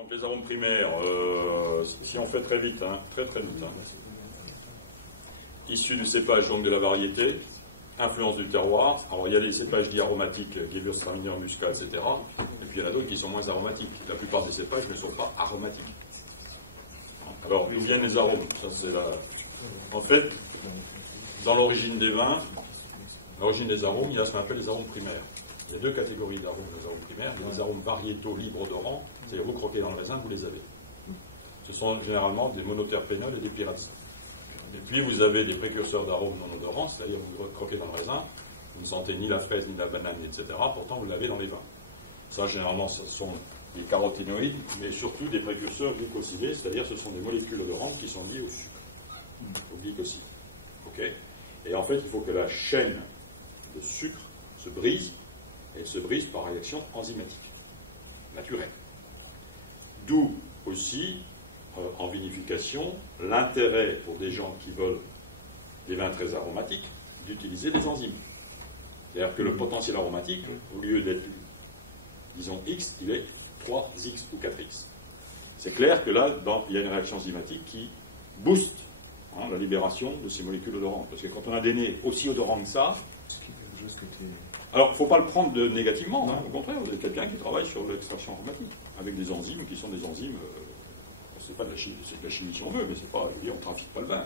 Donc les arômes primaires, si on fait très vite, hein, très vite, issus du cépage, donc de la variété, influence du terroir. Alors il y a des cépages dits aromatiques, Gewürztraminer, Muscat, etc. Et puis il y en a d'autres qui sont moins aromatiques. La plupart des cépages ne sont pas aromatiques. Alors d'où viennent les arômes? Ça, c'est en fait, dans l'origine des vins, l'origine des arômes, il y a ce qu'on appelle les arômes primaires. Il y a deux catégories d'arômes, les arômes primaires. Il y a des arômes variétaux libres odorants, c'est-à-dire vous croquez dans le raisin, vous les avez. Ce sont généralement des monoterpénols et des pyrazes. Et puis vous avez des précurseurs d'arômes non odorants, c'est-à-dire vous croquez dans le raisin, vous ne sentez ni la fraise, ni la banane, etc. Pourtant vous l'avez dans les vins. Ça, généralement, ce sont des caroténoïdes, mais surtout des précurseurs glycosidés, c'est-à-dire ce sont des molécules odorantes qui sont liées au sucre, au glycoside. Okay. Et en fait, il faut que la chaîne de sucre se brise, et elle se brise par réaction enzymatique, naturelle. D'où aussi, en vinification, l'intérêt pour des gens qui veulent des vins très aromatiques, d'utiliser des enzymes. C'est-à-dire que le potentiel aromatique, au lieu d'être, disons, X, il est 3X ou 4X. C'est clair que là, il y a une réaction enzymatique qui booste la libération de ces molécules odorantes. Parce que quand on a des nez aussi odorants que ça, alors il ne faut pas le prendre négativement, hein. Au contraire, vous avez quelqu'un qui travaille sur l'extraction aromatique, avec des enzymes qui sont des enzymes, c'est pas de la chimie, c'est de la chimie si on veut, mais c'est pas, on ne trafique pas le vin,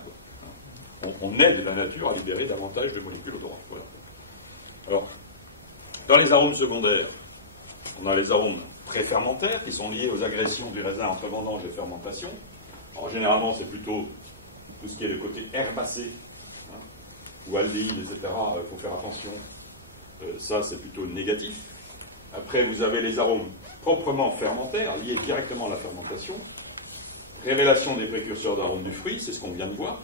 quoi. On aide la nature à libérer davantage de molécules odorantes. Voilà. Alors, dans les arômes secondaires, on a les arômes préfermentaires qui sont liés aux agressions du raisin entre vendange et fermentation. Alors généralement, c'est plutôt tout ce qui est le côté herbacé, hein, ou aldéhyde, etc. Il faut faire attention. Ça, c'est plutôt négatif. Après, vous avez les arômes proprement fermentaires, liés directement à la fermentation. Révélation des précurseurs d'arômes du fruit, c'est ce qu'on vient de voir.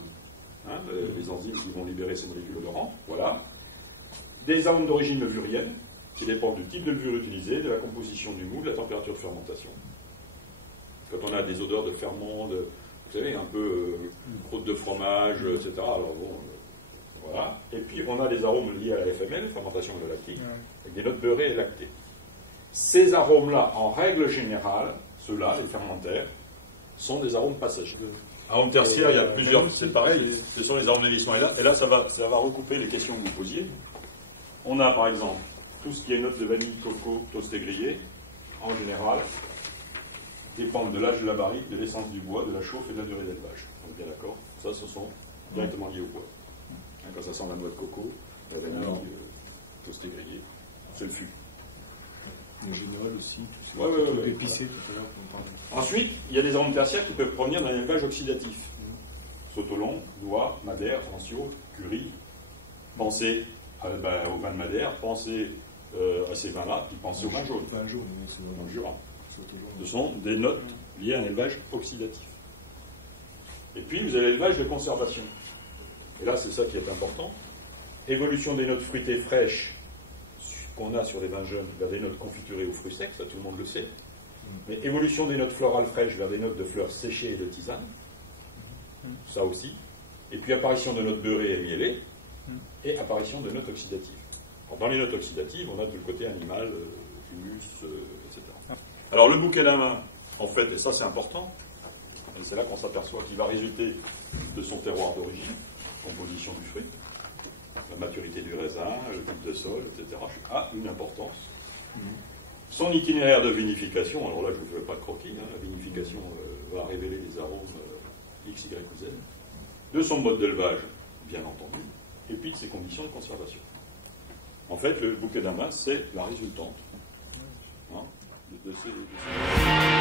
Hein, les enzymes qui vont libérer ces molécules odorantes. Voilà. Des arômes d'origine levurienne, qui dépendent du type de levure utilisée, de la composition du moule, de la température de fermentation. Quand on a des odeurs de ferment, vous savez, un peu croûte de fromage, etc. Alors bon, voilà. Et puis on a des arômes liés à la FML, fermentation de lactique, avec des notes beurrées et lactées. Ces arômes-là, en règle générale, ceux-là, les fermentaires, sont des arômes passagers. Arômes tertiaires, il y a plusieurs, c'est pareil, ce sont les arômes de vieillissement. Et là ça va recouper les questions que vous posiez. On a par exemple tout ce qui est notes de vanille, coco, toasté grillé, en général, dépendent de l'âge de la barrique, de l'essence du bois, de la chauffe et de la durée d'élevage. On est bien d'accord? Ça, ce sont directement liés au bois. Quand ça sent la noix de coco, la vanille, toasté grillé, c'est le fût. En général aussi, tout ça, épicé tout à l'heure. Ensuite, il y a des arômes tertiaires qui peuvent provenir d'un élevage oxydatif. Sautolon, noix, madère, rancio, curry. Pensez au vin de Madère, pensez à ces vins-là, puis pensez au vin jaune. Dans le Jura. Ce sont des notes liées à un élevage oxydatif. Et puis, vous avez l'élevage de conservation. Et là, c'est ça qui est important. Évolution des notes fruitées fraîches qu'on a sur les vins jeunes vers des notes confiturées aux fruits secs, ça tout le monde le sait. Mais évolution des notes florales fraîches vers des notes de fleurs séchées et de tisane, ça aussi. Et puis apparition de notes beurrées et mielées, et apparition de notes oxydatives. Alors, dans les notes oxydatives, on a tout le côté animal, humus, etc. Alors le bouquet d'un vin, en fait, et ça c'est important, et c'est là qu'on s'aperçoit qu'il va résulter de son terroir d'origine, composition du fruit, la maturité du raisin, le type de sol, etc., a une importance. Son itinéraire de vinification, alors là je ne vous fais pas de croquis, la vinification va révéler des arômes X, Y ou Z, de son mode d'élevage, bien entendu, et puis de ses conditions de conservation. En fait, le bouquet d'un vin, c'est la résultante de ces...